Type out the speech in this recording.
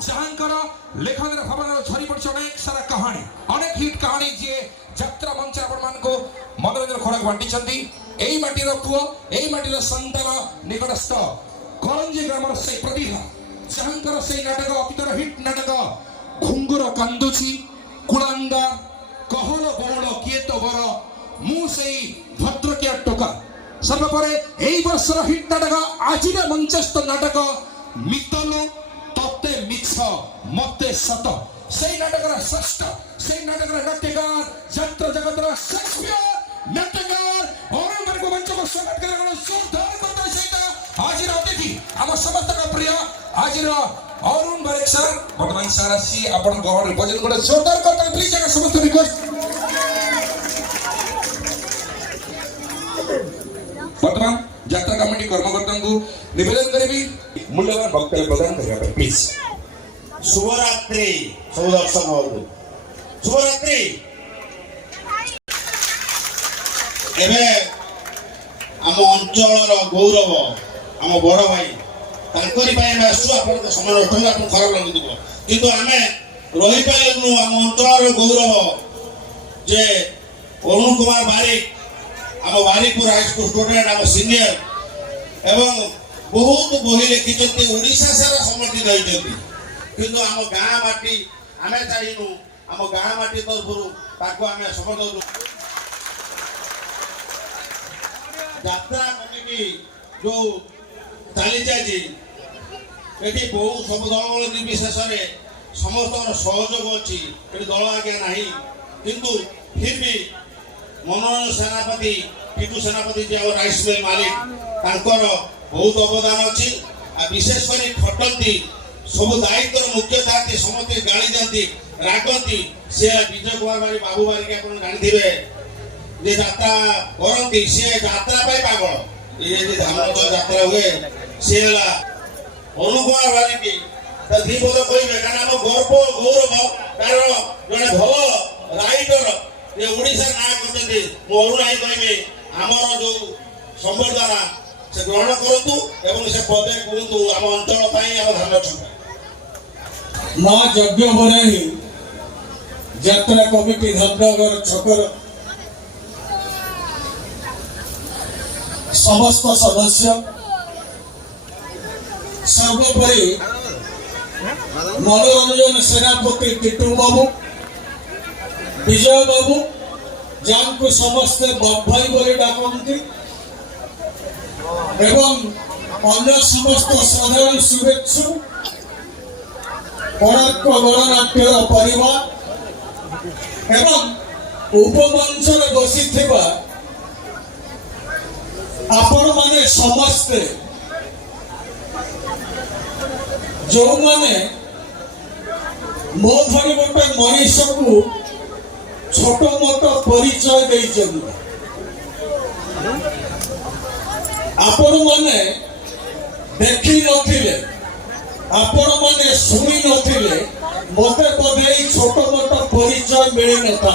जहांकर लेखन भावना झरी पड़ी अनेक सारा कहानी अनेक हिट कहानी जी यात्रा मंच आपण को मनोरंजन खोराक बांटी एई माटीर पुओ एई माटीर संतान निकटस्थ करंजी ग्रामर से प्रतिभा जहांकर से नाटक अतीतर हिट नाटक घुंगुर कांदुची कुलांगा कहल बहुल किए तो बर मु से भद्रकिया टोका सर्वपरे एई वर्षर हिट नाटक आजिर मंचस्थ नाटक मितलो तत्ते मिक्स मते सत से नाटकर श्रेष्ठ से नाटकर नाट्यकार यंत्र जगतर शेक्सपियर नाट्यकार अरुण बारिक को मंच को स्वागत करने जोरदार करते सहित हाजिर अतिथि हम समस्त का प्रिय हाजिर अरुण बारिक सर वर्तमान सर आसी आपण गहन रिप्रेजेंट करे जोरदार करते प्लीज जगह समस्त रिक्वेस्ट वर्तमान यात्रा कमिटी कर्मकर्ता को निवेदन करेबी मूल्यवान वक्तव्य प्रदान करिया प्लीज शुभरात्रि सब दर्शक बंधु शुभरात्रि एबे आम अंचल गौरव आम बड़ भाई तांकरी पाए हम आसु आपन समय नष्ट हो आपन खराब लागुथिबो किंतु आमे रही पाइलु आम अंचल गौरव जे अरुण कुमार बारिक आम बारिकपुर हाई स्कूल स्टूडेंट आम सीनियर एवं बहुत बही लिखिं ओडिशा सारा समर्थित होती किंतु आम गाँ माटी आम चाहिए आम गाँ माटी तरफ आम समर्थ यात्रा कमिटी जो चली जाए बहुत सब दल निर्विशेष समस्त सहयोग अच्छी दल आज्ञा ना किंतु फिर भी मनोरंजन सेनापति टीटू सेनापति जी और राइस मिल मालिक बहुत अवदान अच्छी विशेषकर खटती सब दायित्व मुख्य था समस्त गाड़ी जाती रागती सी विजय कुमार बारी बाबू बारिक आप जानते जे यात्रा करती सी यात्रा पागल ये धाम यात्रा हुए सी अरुण कुमार बारिक दीपद कहे कारण आम गर्व गौरव कारण जड़े भल राइटर ये ओडिशा ना करते अरुण आई कहे आमर जो संबर्धना से ग्रहण करूँ एवं से पदे कहतु आम अंचल आम धान छुटा माँ यज्ञ बराई यात्रा कमिटी धनगर छकर समस्त सदस्य सर्वोपरि मनोरंजन सेनापति टीटू बाबू विजय बाबू जहाँ को समस्ते भाई बोली डाकती एवं अन्य समस्त साधारण शुभेच्छु कोणार्क गणनाट्यर परिवार एवं उपमंचल बसी आपण माने समस्ते जो माने मो भरी गोटे मनीष को छोट मोट परिचय देइछन आपण माने देखी नथिले आपण माने सुनी नथिले मते बोधे छोट मोट परिचय मिली नथा